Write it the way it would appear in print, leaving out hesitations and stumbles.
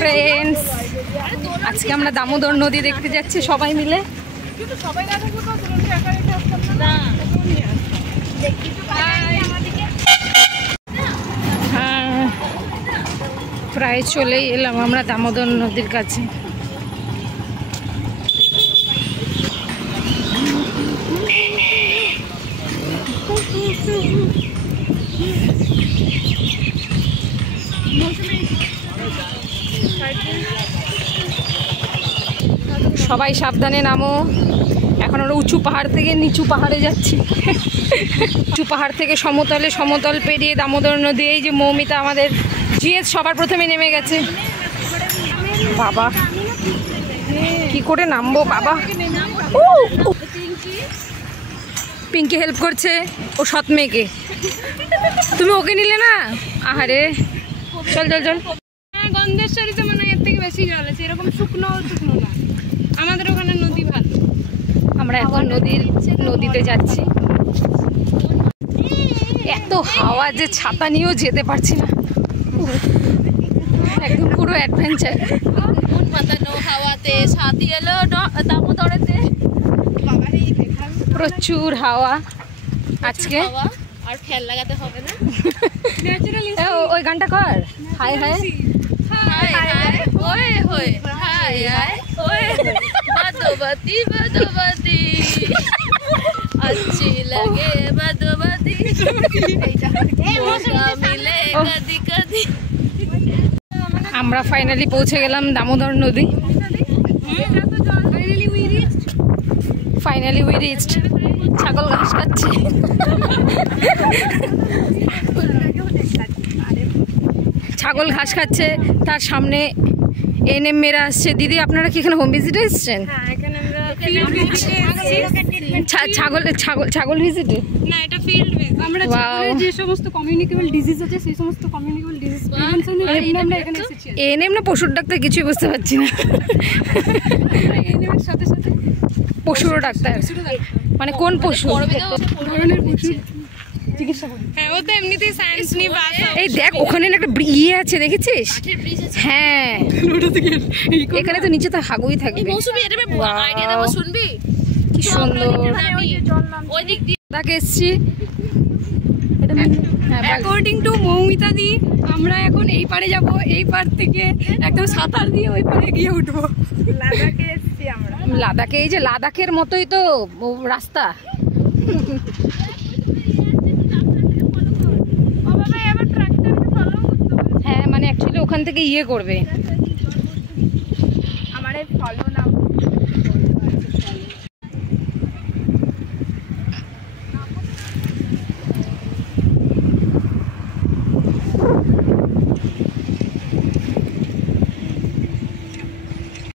Friends, আজকে আমরা দামোদর নদী দেখতে যাচ্ছি সবাই মিলে। হ্যাঁ, প্রায় চলেই এলাম আমরা দামোদর নদীর কাছে। সবাই সাবধানে নামো, এখন আমরা উঁচু পাহাড় থেকে নিচু পাহাড়ে যাচ্ছি। উঁচু পাহাড় থেকে সমতলে, সমতল পেরিয়ে দামোদর নদী। এই যে মৌমিতা আমাদের জিএস সবার প্রথমে নেমে গেছে। বাবা কি করে নামবো বাবা। পিঙ্কি হেল্প করছে ও সৎ মেয়েকে। তুমি ওকে নিলে না? আহারে, চল চল চল। গন্ধেশ্বরীতে মনে হয় এর থেকে বেশি জল আছে, এরকম শুকনো শুকনো না। আমাদের ওখানে নদী ভালো। আমরা এখন নদীতে যাচ্ছি। এত হাওয়া যে ছাতা নিয়েও যেতে পারছি না, একদম পুরো অ্যাডভেঞ্চার। পাতানো হাওয়াতে সাথী এলো দামোদরেতে। প্রচুর হাওয়া আজকে, আর খেয়াল লাগাতে হবে না। ওই গানটা কর। High high high high way হোয়ে, হাই হাই ওয়ে মধুবতী মধুবতী, अच्छी लगे मधुबती, मौका मिले कदी कदी। আমরা ফাইনালি পৌঁছে গেলাম দামোদর নদী। Finally we reached. ছাগল ঘাস খাচ্ছে। ছাগল ঘাস খাচ্ছে, তার সামনে এনএম মেয়েরা আসছে। দিদি, আপনারা কি এখানে হোম ভিজিটে এসেছেন? ছাগল ভিজিটে না, এটা ফিল্ড ভিজিট। আমরা যে সমস্ত কমিউনিকেবল ডিজিজ আছে সেই সমস্ত কমিউনিকেবল ডিজিজ প্রিভেনশনের জন্য আমরা এখানে এসেছি। এনএম না পশুর ডাক্তার, কিছুই বুঝতে পারছি না। এনএম এর সাথে সাথে পশুর ডাক্তার মানে কোন পশু ধরনের পশু চিকিৎসা করি। হ্যাঁ, ও তো এমনিতেই সায়েন্স নিয়ে বাস। এই দেখ, ওখানে একটা ইয়ে আছে, দেখেছিস? হ্যাঁ, এখানে তো নিচে তো হাগুই থাকবে। আইডিয়া দেবো, শুনবি? কি সুন্দর। ওই দিক দিয়ে তাকে এসছি। অ্যাকর্ডিং টু মৌমিতা দি, আমরা এখন এই পারে যাব, এই পার থেকে একদম সাঁতার দিয়ে ওই পারে গিয়ে উঠবো। লাদাখে এসছি আমরা। লাদাখে, এই যে লাদাখের মতোই তো রাস্তা। হ্যাঁ, মানে অ্যাকচুয়ালি ওখান থেকে ইয়ে করবে। আমার ফলো নাও।